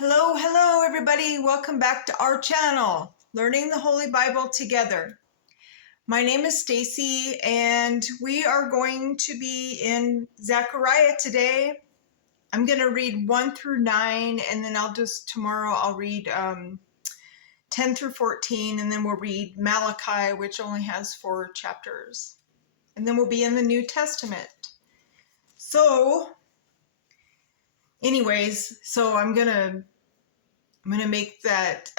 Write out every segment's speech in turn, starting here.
Hello everybody. Welcome back to our channel, Learning the Holy Bible Together. My name is Stacy and we are going to be in Zechariah today. I'm going to read 1 through 9 and then tomorrow I'll read 10 through 14 and then we'll read Malachi, which only has 4 chapters. And then we'll be in the New Testament. So I'm gonna make that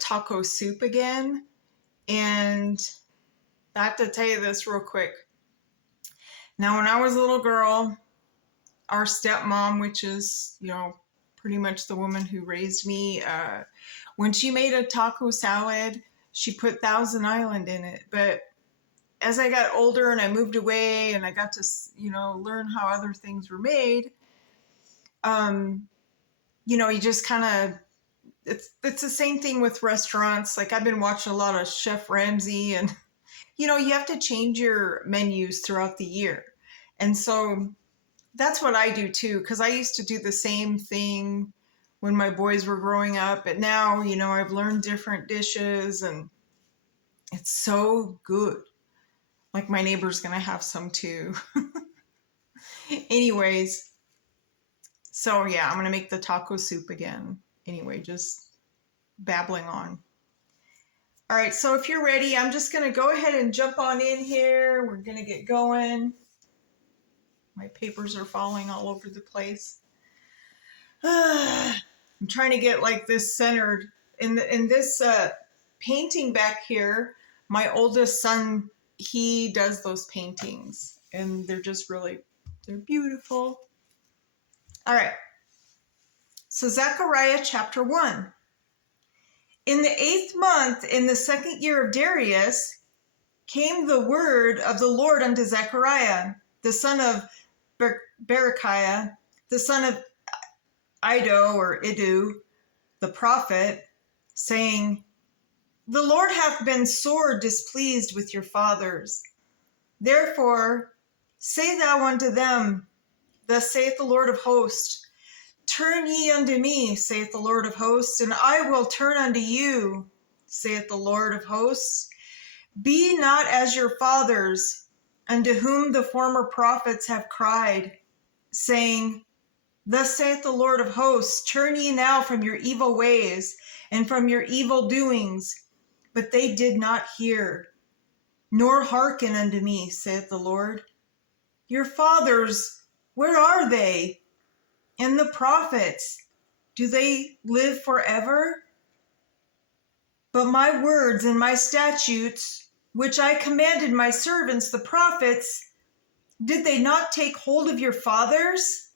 taco soup again, and I have to tell you this real quick. Now, when I was a little girl, our stepmom, which is pretty much the woman who raised me, when she made a taco salad, she put Thousand Island in it. But as I got older and I moved away and I got to learn how other things were made, you just kind of, it's the same thing with restaurants. Like, I've been watching a lot of Chef Ramsay, and you have to change your menus throughout the year. And so that's what I do too, because I used to do the same thing when my boys were growing up, but now I've learned different dishes and it's so good. Like, my neighbor's gonna have some too. Anyways, so yeah, I'm gonna make the taco soup again. Anyway, just babbling on. All right, so if you're ready, I'm just going to go ahead and jump on in here. We're going to get going. My papers are falling all over the place. I'm trying to get like this centered. In this painting back here, my oldest son, he does those paintings, and they're just they're beautiful. All right, so Zechariah chapter 1. In the 8th month, in the 2nd year of Darius, came the word of the Lord unto Zechariah, the son of Berechiah, the son of Iddo, the prophet, saying, The Lord hath been sore displeased with your fathers. Therefore, say thou unto them, Thus saith the Lord of hosts, Turn ye unto me, saith the Lord of hosts, and I will turn unto you, saith the Lord of hosts. Be not as your fathers, unto whom the former prophets have cried, saying, Thus saith the Lord of hosts, Turn ye now from your evil ways, and from your evil doings. But they did not hear, nor hearken unto me, saith the Lord. Your fathers, where are they? And the prophets, do they live forever? But my words and my statutes, which I commanded my servants, the prophets, did they not take hold of your fathers?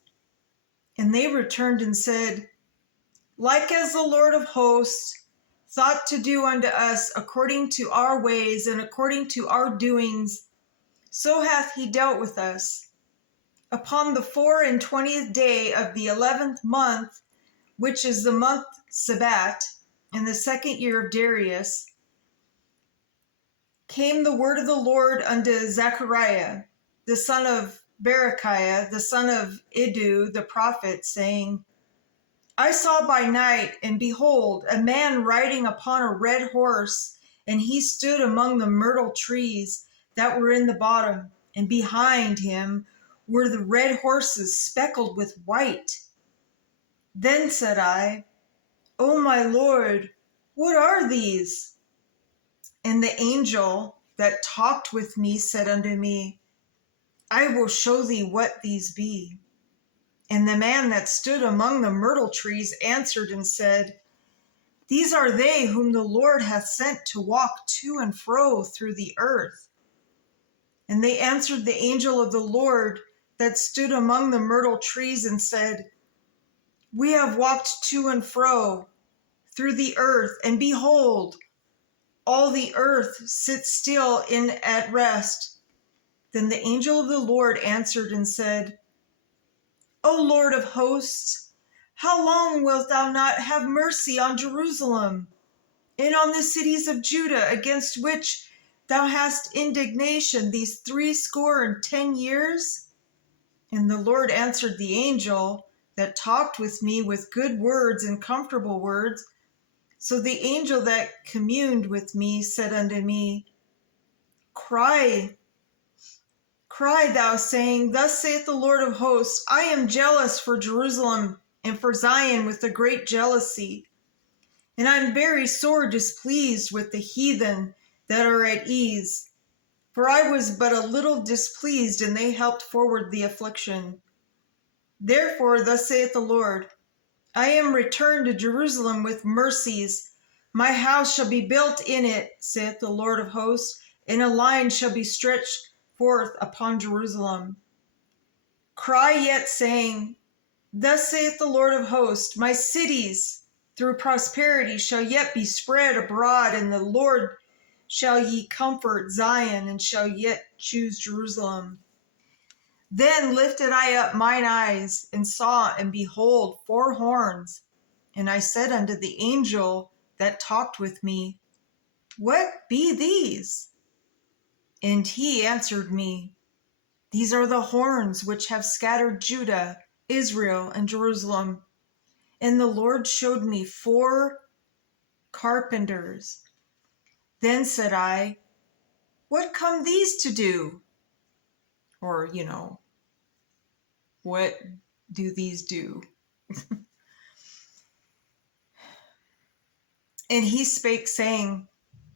And they returned and said, Like as the Lord of hosts thought to do unto us according to our ways and according to our doings, so hath he dealt with us. Upon the 24th day of the 11th month, which is the month Sabbat, in the 2nd year of Darius, came the word of the Lord unto Zechariah, the son of Berechiah, the son of Iddo, the prophet, saying, I saw by night, and behold, a man riding upon a red horse, and he stood among the myrtle trees that were in the bottom, and behind him were the red horses speckled with white. Then said I, O my Lord, what are these? And the angel that talked with me said unto me, I will show thee what these be. And the man that stood among the myrtle trees answered and said, These are they whom the Lord hath sent to walk to and fro through the earth. And they answered the angel of the Lord that stood among the myrtle trees and said, We have walked to and fro through the earth, and behold, all the earth sits still at rest. Then the angel of the Lord answered and said, O Lord of hosts, how long wilt thou not have mercy on Jerusalem and on the cities of Judah, against which thou hast indignation these 70 years? And the Lord answered the angel that talked with me with good words and comfortable words. So the angel that communed with me said unto me, Cry, cry thou, saying, Thus saith the Lord of hosts, I am jealous for Jerusalem and for Zion with a great jealousy. And I am very sore displeased with the heathen that are at ease. For I was but a little displeased, and they helped forward the affliction. Therefore, thus saith the Lord, I am returned to Jerusalem with mercies. My house shall be built in it, saith the Lord of hosts, and a line shall be stretched forth upon Jerusalem. Cry yet, saying, Thus saith the Lord of hosts, my cities through prosperity shall yet be spread abroad, and the Lord shall ye comfort Zion, and shall yet choose Jerusalem. Then lifted I up mine eyes, and saw, and behold, 4 horns. And I said unto the angel that talked with me, What be these? And he answered me, These are the horns which have scattered Judah, Israel, and Jerusalem. And the Lord showed me 4 carpenters. Then said I, What come these to do? Or, what do these do? And he spake, saying,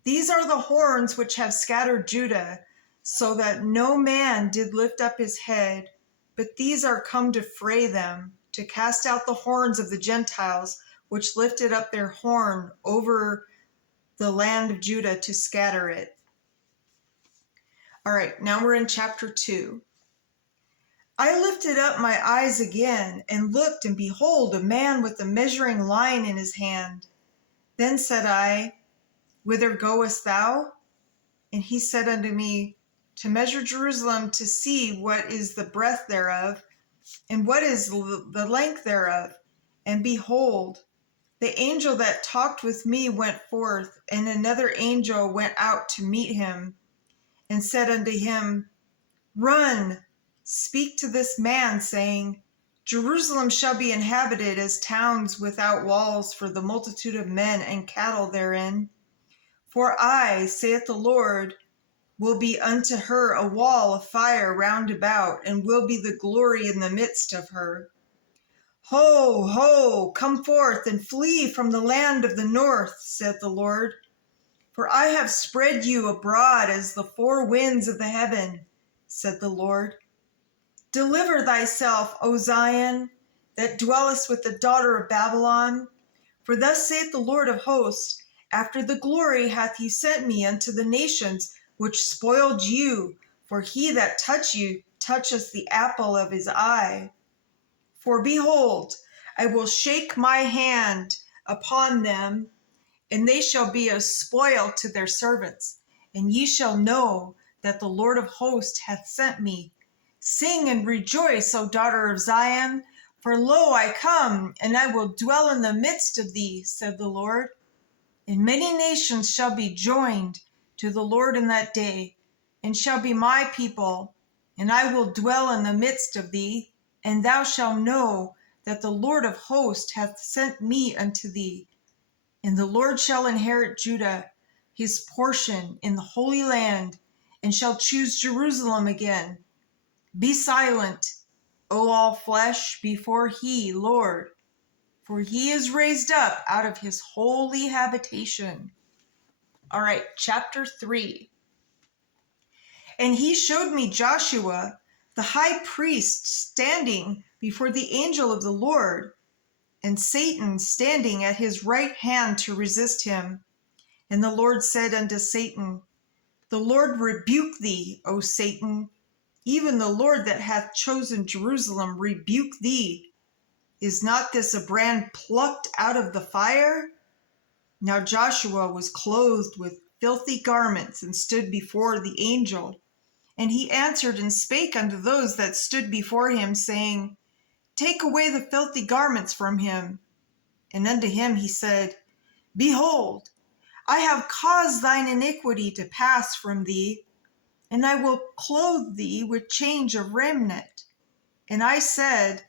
These are the horns which have scattered Judah, so that no man did lift up his head, but these are come to fray them, to cast out the horns of the Gentiles, which lifted up their horn over the land of Judah to scatter it. All right, now we're in chapter 2. I lifted up my eyes again, and looked, and behold, a man with a measuring line in his hand. Then said I, Whither goest thou? And he said unto me, To measure Jerusalem, to see what is the breadth thereof, and what is the length thereof. And behold, the angel that talked with me went forth, and another angel went out to meet him, and said unto him, Run, speak to this man, saying, Jerusalem shall be inhabited as towns without walls for the multitude of men and cattle therein. For I, saith the Lord, will be unto her a wall of fire round about, and will be the glory in the midst of her. Ho, ho, come forth and flee from the land of the north, saith the Lord. For I have spread you abroad as the 4 winds of the heaven, said the Lord. Deliver thyself, O Zion, that dwellest with the daughter of Babylon. For thus saith the Lord of hosts, After the glory hath he sent me unto the nations which spoiled you, for he that touched you toucheth the apple of his eye. For behold, I will shake my hand upon them, and they shall be a spoil to their servants. And ye shall know that the Lord of hosts hath sent me. Sing and rejoice, O daughter of Zion, for lo, I come, and I will dwell in the midst of thee, said the Lord. And many nations shall be joined to the Lord in that day, and shall be my people, and I will dwell in the midst of thee, and thou shalt know that the Lord of hosts hath sent me unto thee. And the Lord shall inherit Judah, his portion in the Holy Land, and shall choose Jerusalem again. Be silent, O all flesh, before he, Lord, for he is raised up out of his holy habitation. All right, chapter 3. And he showed me Joshua, the high priest, standing before the angel of the Lord, and Satan standing at his right hand to resist him. And the Lord said unto Satan, The Lord rebuke thee, O Satan. Even the Lord that hath chosen Jerusalem rebuke thee. Is not this a brand plucked out of the fire? Now Joshua was clothed with filthy garments, and stood before the angel. And he answered and spake unto those that stood before him, saying, Take away the filthy garments from him. And unto him he said, Behold, I have caused thine iniquity to pass from thee, and I will clothe thee with change of raiment. And I said,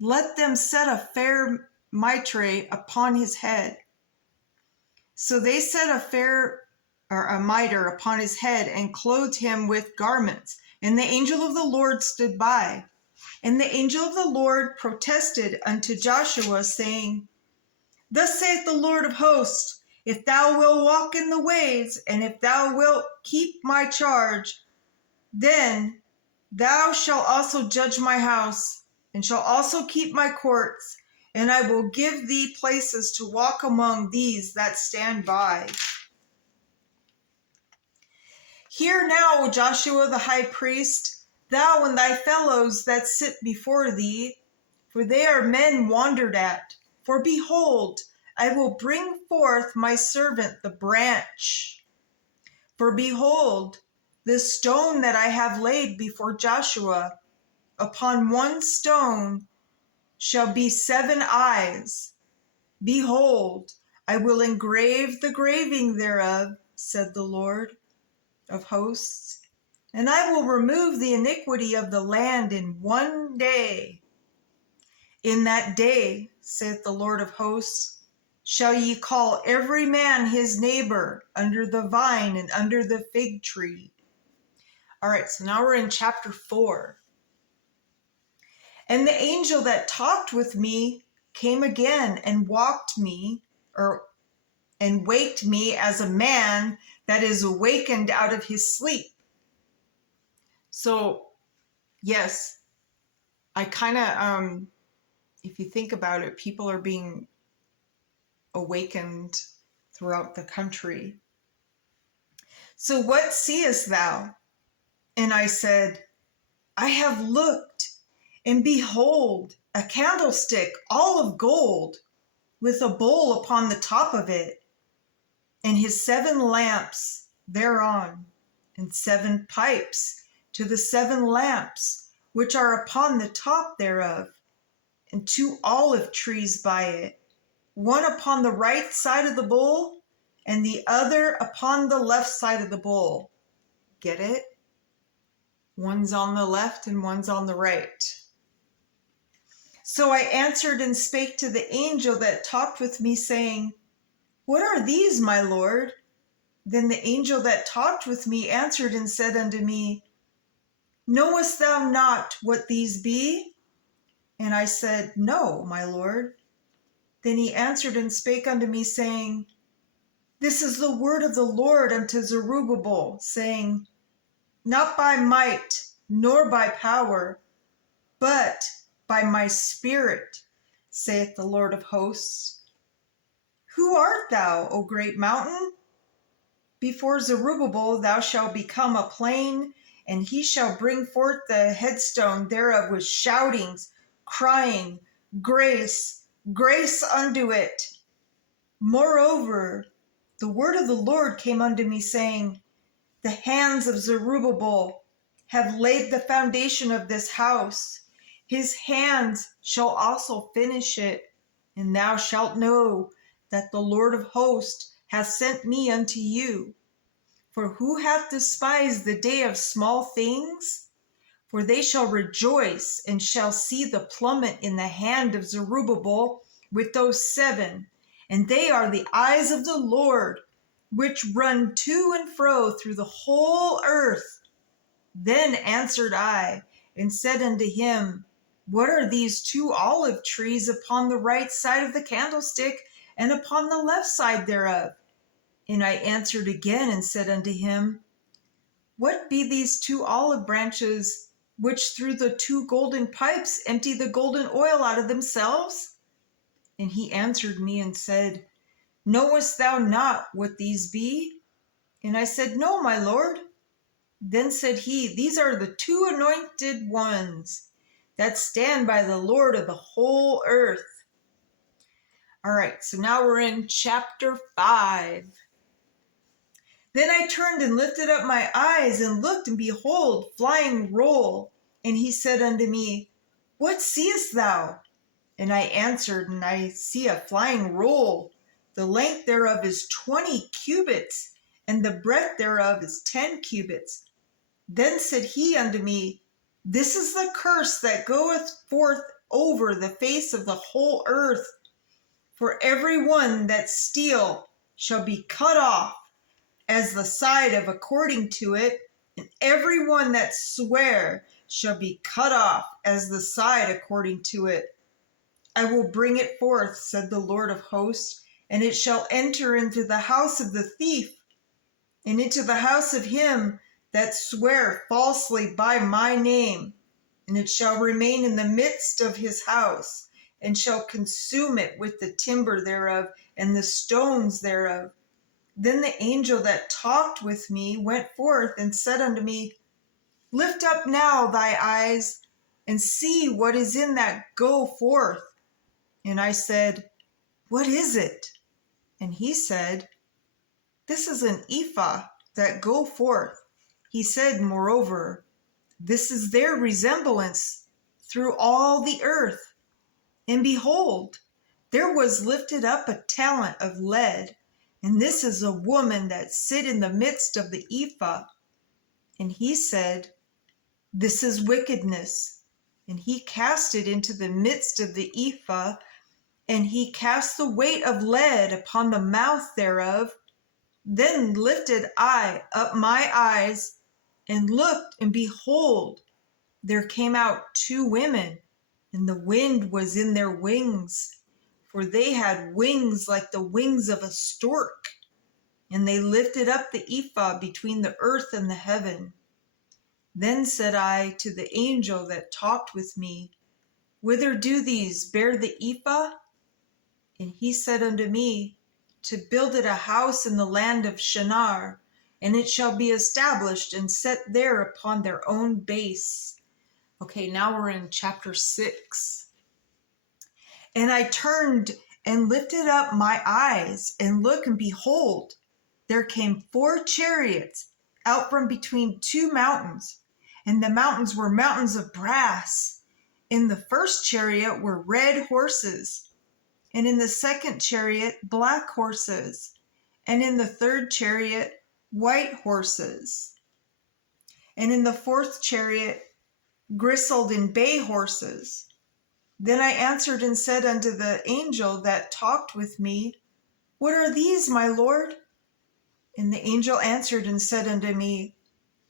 let them set a fair mitre upon his head. So they set a mitre upon his head and clothed him with garments. And the angel of the Lord stood by. And the angel of the Lord protested unto Joshua, saying, Thus saith the Lord of hosts, if thou wilt walk in the ways, and if thou wilt keep my charge, then thou shalt also judge my house, and shalt also keep my courts, and I will give thee places to walk among these that stand by. Hear now, O Joshua the high priest, thou and thy fellows that sit before thee, for they are men wandered at. For behold, I will bring forth my servant the branch. For behold, this stone that I have laid before Joshua, upon one stone shall be 7 eyes. Behold, I will engrave the graving thereof, said the Lord of hosts, and I will remove the iniquity of the land in one day. In that day, saith the Lord of hosts, shall ye call every man his neighbor under the vine and under the fig tree. All right, so now we're in chapter 4. And the angel that talked with me came again and waked me as a man that is awakened out of his sleep. So, yes, I kind of, if you think about it, people are being awakened throughout the country. So what seest thou? And I said, I have looked, and behold, a candlestick all of gold, with a bowl upon the top of it, and his 7 lamps thereon, and 7 pipes to the 7 lamps which are upon the top thereof, and 2 olive trees by it, one upon the right side of the bowl, and the other upon the left side of the bowl. Get it? One's on the left and one's on the right. So I answered and spake to the angel that talked with me, saying, What are these, my Lord? Then the angel that talked with me answered and said unto me, Knowest thou not what these be? And I said, No, my Lord. Then he answered and spake unto me, saying, This is the word of the Lord unto Zerubbabel, saying, Not by might, nor by power, but by my spirit, saith the Lord of hosts. Who art thou, O great mountain? Before Zerubbabel thou shalt become a plain, and he shall bring forth the headstone thereof with shoutings, crying, Grace, grace unto it. Moreover, the word of the Lord came unto me, saying, The hands of Zerubbabel have laid the foundation of this house. His hands shall also finish it. And thou shalt know that the Lord of hosts hath sent me unto you. For who hath despised the day of small things? For they shall rejoice and shall see the plummet in the hand of Zerubbabel with those 7. And they are the eyes of the Lord, which run to and fro through the whole earth. Then answered I and said unto him, What are these 2 olive trees upon the right side of the candlestick, and upon the left side thereof? And I answered again and said unto him, What be these 2 olive branches, which through the 2 golden pipes empty the golden oil out of themselves? And he answered me and said, Knowest thou not what these be? And I said, No, my Lord. Then said he, These are the 2 anointed ones that stand by the Lord of the whole earth. All right, so now we're in chapter 5. Then I turned and lifted up my eyes and looked, and behold, flying roll. And he said unto me, What seest thou? And I answered, and I see a flying roll. The length thereof is 20 cubits, and the breadth thereof is 10 cubits. Then said he unto me, This is the curse that goeth forth over the face of the whole earth. For every one that steal shall be cut off as the side of according to it, and every one that swear shall be cut off as the side according to it. I will bring it forth, said the Lord of hosts, and it shall enter into the house of the thief, and into the house of him that swear falsely by my name, and it shall remain in the midst of his house, and shall consume it with the timber thereof and the stones thereof. Then the angel that talked with me went forth and said unto me, Lift up now thy eyes, and see what is in that go forth. And I said, What is it? And he said, This is an ephah that go forth. He said, moreover, This is their resemblance through all the earth. And behold, there was lifted up a talent of lead, and this is a woman that sit in the midst of the ephah. And he said, This is wickedness. And he cast it into the midst of the ephah, and he cast the weight of lead upon the mouth thereof. Then lifted I up my eyes, and looked, and behold, there came out two women, and the wind was in their wings, for they had wings like the wings of a stork. And they lifted up the ephah between the earth and the heaven. Then said I to the angel that talked with me, Whither do these bear the ephah? And he said unto me, To build it a house in the land of Shinar, and it shall be established and set there upon their own base. Okay, now we're in chapter 6. And I turned and lifted up my eyes, and look, and behold, there came 4 chariots out from between 2 mountains, and the mountains were mountains of brass. In the first chariot were red horses, and in the second chariot black horses, and in the third chariot white horses, and in the fourth chariot grisled and bay horses. Then I answered and said unto the angel that talked with me, What are these, my Lord? And the angel answered and said unto me,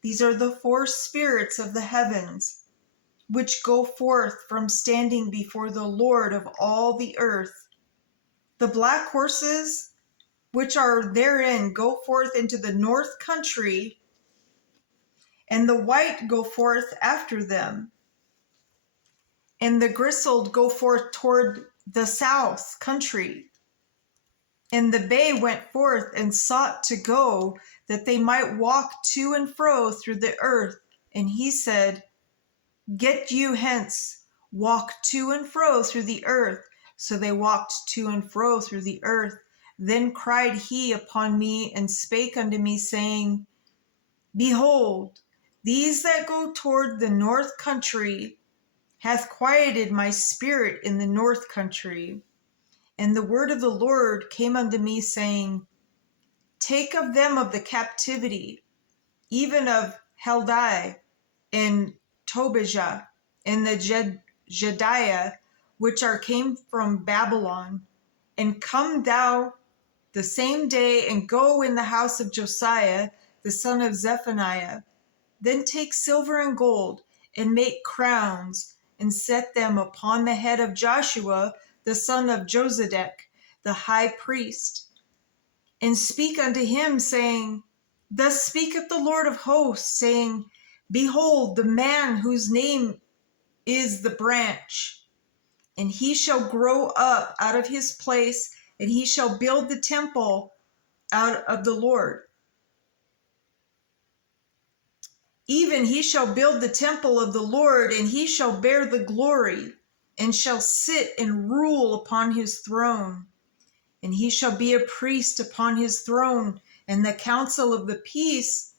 These are the 4 spirits of the heavens, which go forth from standing before the Lord of all the earth. The black horses which are therein go forth into the north country, and the white go forth after them, and the grisled go forth toward the south country. And the bay went forth and sought to go, that they might walk to and fro through the earth. And he said, Get you hence, walk to and fro through the earth. So they walked to and fro through the earth. Then cried he upon me and spake unto me, saying, Behold, these that go toward the north country hath quieted my spirit in the north country. And the word of the Lord came unto me, saying, Take of them of the captivity, even of Heldai and Tobijah and the Jediah, which are came from Babylon, and come thou the same day, and go in the house of Josiah, the son of Zephaniah. Then take silver and gold, and make crowns, and set them upon the head of Joshua, the son of Josedech, the high priest. And speak unto him, saying, Thus speaketh the Lord of hosts, saying, Behold, the man whose name is the branch, and he shall grow up out of his place, and he shall build the temple out of the Lord. Even he shall build the temple of the Lord, and he shall bear the glory, and shall sit and rule upon his throne. And he shall be a priest upon his throne, and the counsel of the peace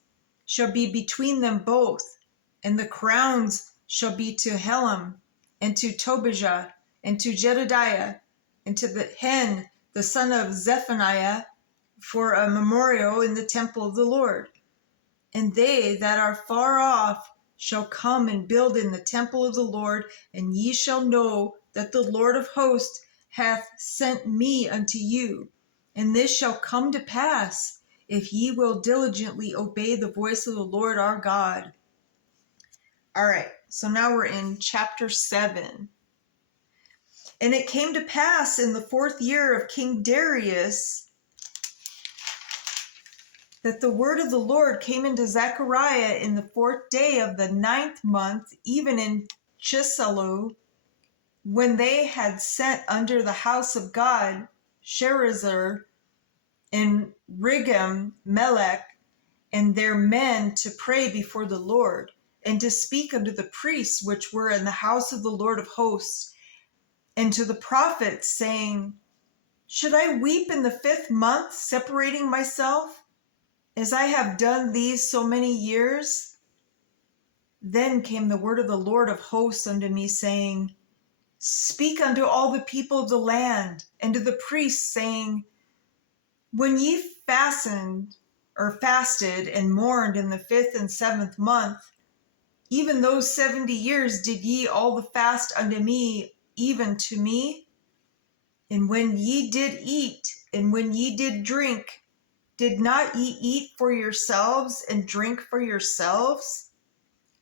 shall be between them both. And the crowns shall be to Helam, and to Tobijah, and to Jedediah, and to the Hen, the son of Zephaniah, for a memorial in the temple of the Lord. And they that are far off shall come and build in the temple of the Lord, and ye shall know that the Lord of hosts hath sent me unto you. And this shall come to pass, if ye will diligently obey the voice of the Lord our God. All right, so now we're in chapter 7. And it came to pass in the 4th year of King Darius that the word of the Lord came into Zechariah in the 4th day of the 9th month, even in Chisleu, when they had sent under the house of God Sherezer and Regem Melech and their men to pray before the Lord, and to speak unto the priests which were in the house of the Lord of hosts, and to the prophets, saying, Should I weep in the 5th month, separating myself, as I have done these so many years? Then came the word of the Lord of hosts unto me, saying, Speak unto all the people of the land, and to the priests, saying, When ye fasted and mourned in the 5th and 7th month, even those 70 years did ye all the fast unto me, even to me? And when ye did eat, and when ye did drink, did not ye eat for yourselves and drink for yourselves?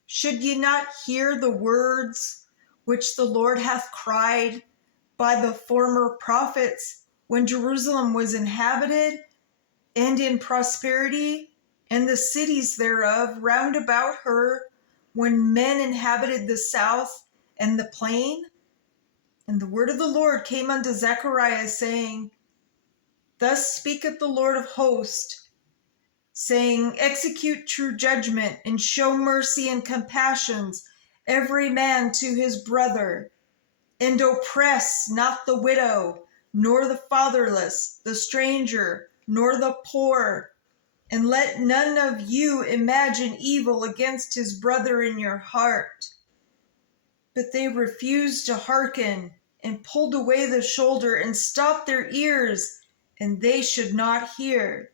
Should ye not hear the words which the Lord hath cried by the former prophets, when Jerusalem was inhabited and in prosperity, and the cities thereof round about her, when men inhabited the south and the plain? And the word of the Lord came unto Zechariah, saying, Thus speaketh the Lord of hosts, saying, Execute true judgment, and show mercy and compassions, every man to his brother, and oppress not the widow, nor the fatherless, the stranger, nor the poor. And let none of you imagine evil against his brother in your heart. But they refused to hearken, and pulled away the shoulder, and stopped their ears, and they should not hear.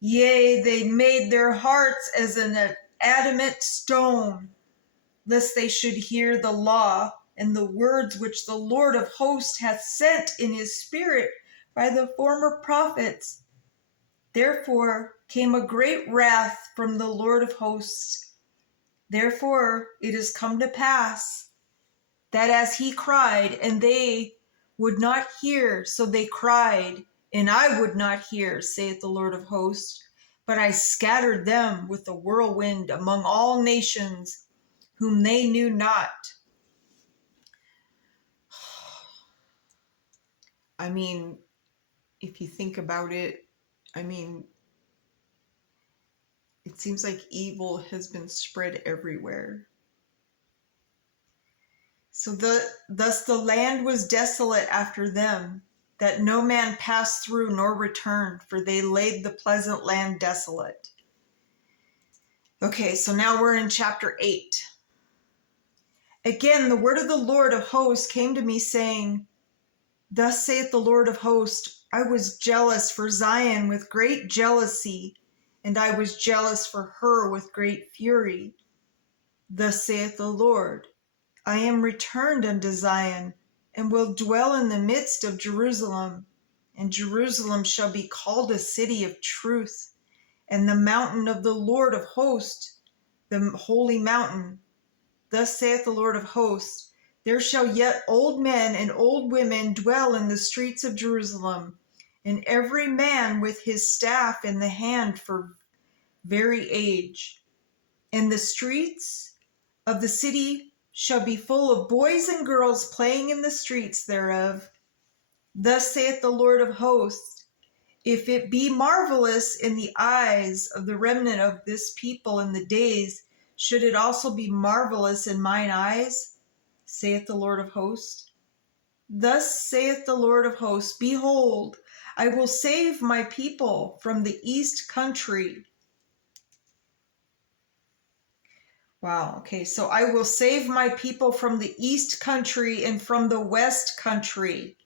Yea, they made their hearts as an adamant stone, lest they should hear the law and the words which the Lord of hosts hath sent in his spirit by the former prophets. Therefore came a great wrath from the Lord of hosts. Therefore it is come to pass that as he cried, and they would not hear, so they cried, and I would not hear, saith the Lord of hosts. But I scattered them with a whirlwind among all nations, whom they knew not. I mean, if you think about it, I mean, it seems like evil has been spread everywhere. So thus the land was desolate after them, that no man passed through nor returned, for they laid the pleasant land desolate. Okay, so now we're in chapter 8. Again, the word of the Lord of hosts came to me, saying, Thus saith the Lord of hosts, I was jealous for Zion with great jealousy, and I was jealous for her with great fury. Thus saith the Lord, I am returned unto Zion, and will dwell in the midst of Jerusalem. And Jerusalem shall be called a city of truth, and the mountain of the Lord of hosts, the holy mountain. Thus saith the Lord of hosts, there shall yet old men and old women dwell in the streets of Jerusalem, and every man with his staff in the hand for very age. And the streets of the city shall be full of boys and girls playing in the streets thereof. Thus saith the Lord of hosts, if it be marvelous in the eyes of the remnant of this people in the days, should it also be marvelous in mine eyes, saith the Lord of hosts? Thus saith the Lord of hosts, behold, I will save my people from the east country. Wow, okay, so I will save my people from the east country and from the west country.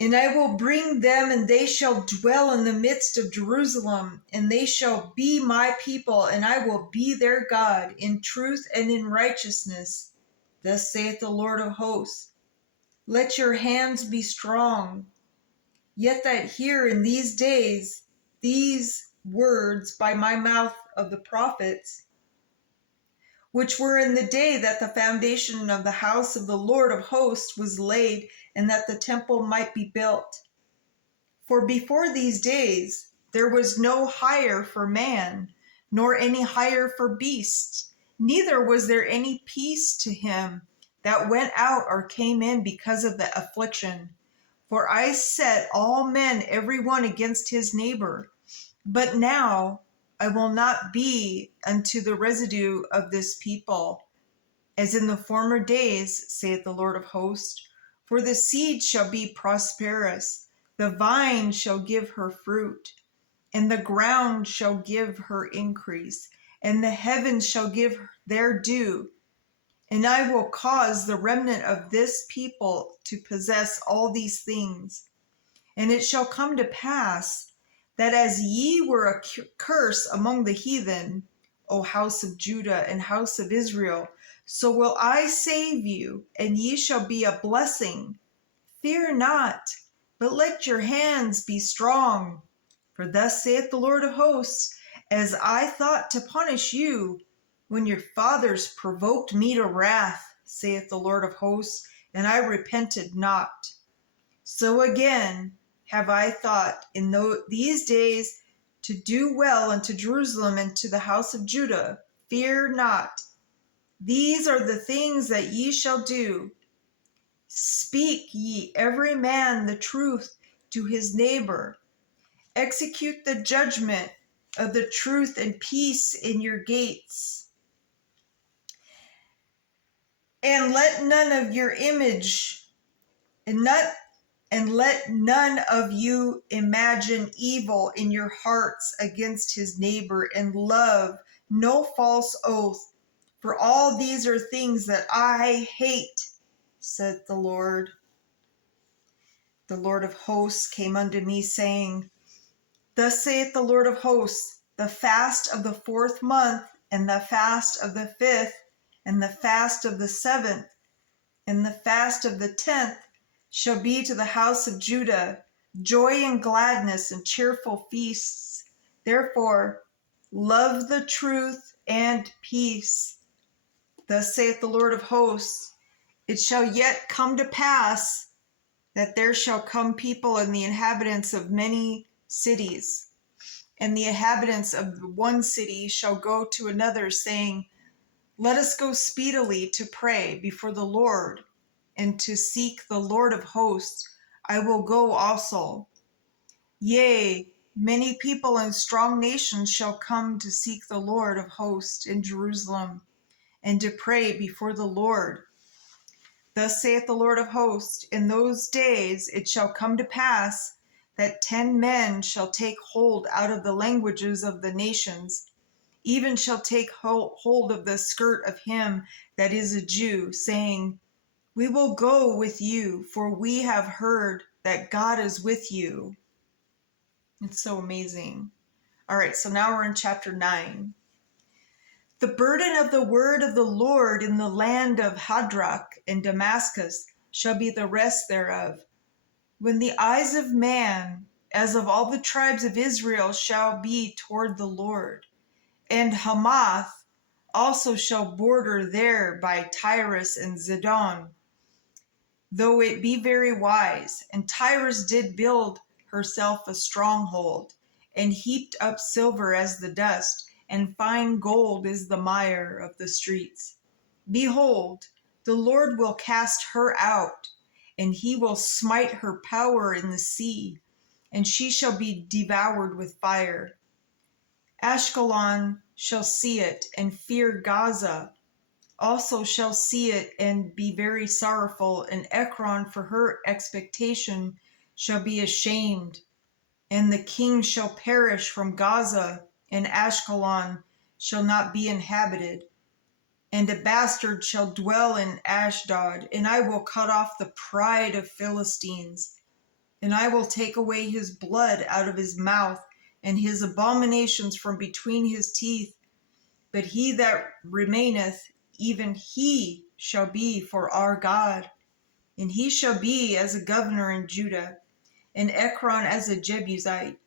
And I will bring them, and they shall dwell in the midst of Jerusalem, and they shall be my people, and I will be their God in truth and in righteousness. Thus saith the Lord of hosts. Let your hands be strong. Yet that here in these days, these words by my mouth of the prophets, which were in the day that the foundation of the house of the Lord of hosts was laid, and that the temple might be built. For before these days there was no hire for man, nor any hire for beasts, neither was there any peace to him that went out or came in because of the affliction. For I set all men every one against his neighbor. But now I will not be unto the residue of this people, as in the former days, saith the Lord of hosts. For the seed shall be prosperous, the vine shall give her fruit, and the ground shall give her increase, and the heavens shall give their dew. And I will cause the remnant of this people to possess all these things. And it shall come to pass that as ye were a curse among the heathen, O house of Judah and house of Israel, so will I save you, and ye shall be a blessing. Fear not, but let your hands be strong. For thus saith the Lord of hosts, as I thought to punish you, when your fathers provoked me to wrath, saith the Lord of hosts, and I repented not. So again have I thought in these days to do well unto Jerusalem and to the house of Judah. Fear not. These are the things that ye shall do. Speak ye every man the truth to his neighbor. Execute the judgment of the truth and peace in your gates. And let none of your image and let none of you imagine evil in your hearts against his neighbor, and love no false oath. For all these are things that I hate, said the Lord. The Lord of hosts came unto me, saying, Thus saith the Lord of hosts, the fast of the 4th month, and the fast of the 5th, and the fast of the 7th, and the fast of the 10th shall be to the house of Judah joy and gladness and cheerful feasts. Therefore, love the truth and peace. Thus saith the Lord of hosts, it shall yet come to pass that there shall come people and the inhabitants of many cities, and the inhabitants of one city shall go to another, saying, Let us go speedily to pray before the Lord, and to seek the Lord of hosts. I will go also. Yea, many people and strong nations shall come to seek the Lord of hosts in Jerusalem, and to pray before the Lord. Thus saith the Lord of hosts, in those days it shall come to pass that 10 men shall take hold out of the languages of the nations, even shall take hold of the skirt of him that is a Jew, saying, We will go with you, for we have heard that God is with you. It's so amazing. All right, so now we're in chapter 9. The burden of the word of the Lord in the land of Hadrach and Damascus shall be the rest thereof. When the eyes of man, as of all the tribes of Israel, shall be toward the Lord. And Hamath also shall border there by Tyrus and Zidon, though it be very wise. And Tyrus did build herself a stronghold, and heaped up silver as the dust, and fine gold is the mire of the streets. Behold, the Lord will cast her out, and he will smite her power in the sea, and she shall be devoured with fire. Ashkelon shall see it, and fear Gaza also shall see it, and be very sorrowful, and Ekron for her expectation shall be ashamed. And the king shall perish from Gaza, and Ashkelon shall not be inhabited. And a bastard shall dwell in Ashdod, and I will cut off the pride of Philistines. And I will take away his blood out of his mouth, and his abominations from between his teeth. But he that remaineth, even he shall be for our God. And he shall be as a governor in Judah, and Ekron as a Jebusite.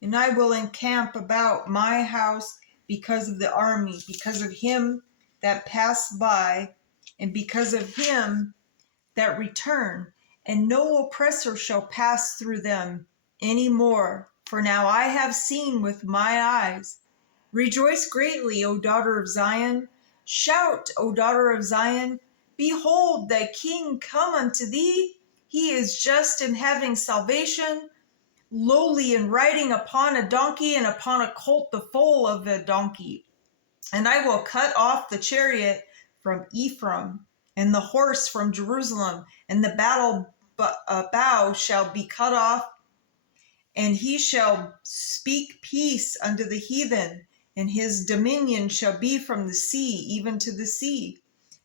And I will encamp about my house because of the army, because of him that passed by, and because of him that return, and no oppressor shall pass through them any more. For now I have seen with my eyes. Rejoice greatly, O daughter of Zion. Shout, O daughter of Zion. Behold, thy king come unto thee. He is just and having salvation, lowly and riding upon a donkey, and upon a colt the foal of a donkey. And I will cut off the chariot from Ephraim, and the horse from Jerusalem, and the battle bow shall be cut off, and he shall speak peace unto the heathen, and his dominion shall be from the sea even to the sea,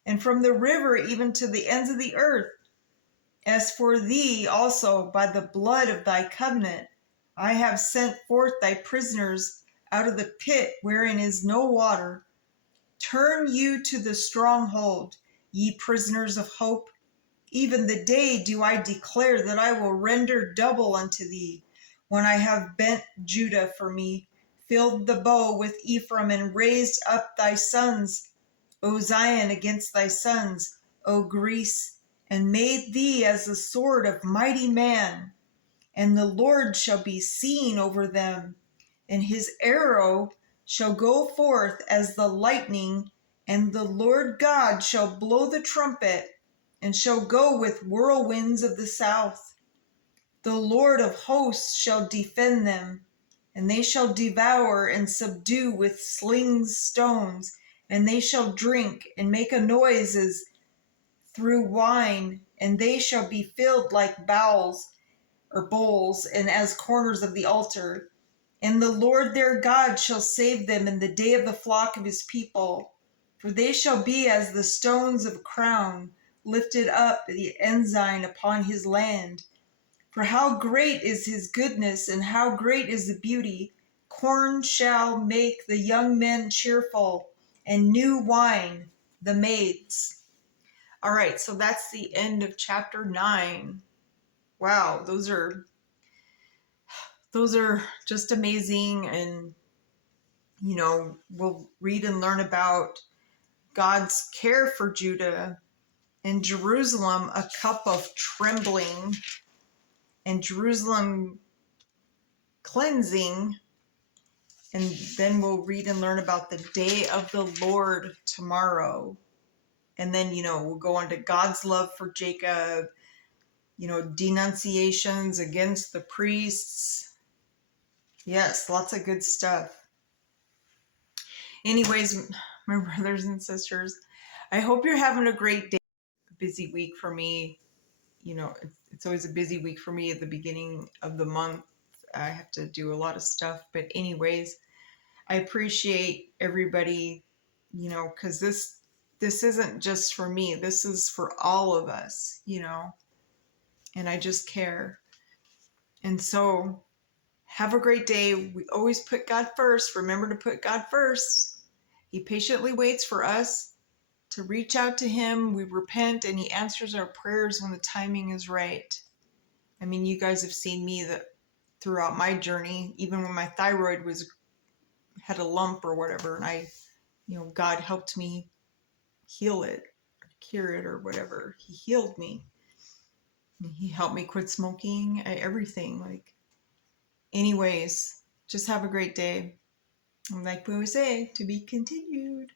and from the river even to the ends of the earth. As for thee also, by the blood of thy covenant, I have sent forth thy prisoners out of the pit wherein is no water. Turn you to the stronghold, ye prisoners of hope. Even the day do I declare that I will render double unto thee, when I have bent Judah for me, filled the bow with Ephraim, and raised up thy sons, O Zion, against thy sons, O Greece, and made thee as the sword of mighty man. And the Lord shall be seen over them, and his arrow shall go forth as the lightning, and the Lord God shall blow the trumpet, and shall go with whirlwinds of the south. The Lord of hosts shall defend them, and they shall devour and subdue with slings stones, and they shall drink and make a noise as through wine, and they shall be filled like bowls or bowls, and as corners of the altar. And the Lord their God shall save them in the day of the flock of his people. For they shall be as the stones of a crown, lifted up the ensign upon his land. For how great is his goodness, and how great is the beauty! Corn shall make the young men cheerful, and new wine the maids. All right, so that's the end of chapter 9. Wow, those are just amazing. And we'll read and learn about God's care for Judah, and Jerusalem a cup of trembling, and Jerusalem cleansing. And then we'll read and learn about the day of the Lord tomorrow. And then we'll go on to God's love for Jacob, denunciations against the priests. Yes, lots of good stuff. Anyways, my brothers and sisters, I hope you're having a great day. A busy week for me. It's always a busy week for me at the beginning of the month. I have to do a lot of stuff. But anyways, I appreciate everybody, because this isn't just for me. This is for all of us, and I just care. And so have a great day. We always put God first. Remember to put God first. He patiently waits for us to reach out to him. We repent, and he answers our prayers when the timing is right. I mean, you guys have seen me throughout my journey, even when my thyroid had a lump or whatever, and God helped me heal it, or cure it, or whatever. He healed me. He helped me quit smoking, everything. Anyways, just have a great day. And like we always say, to be continued.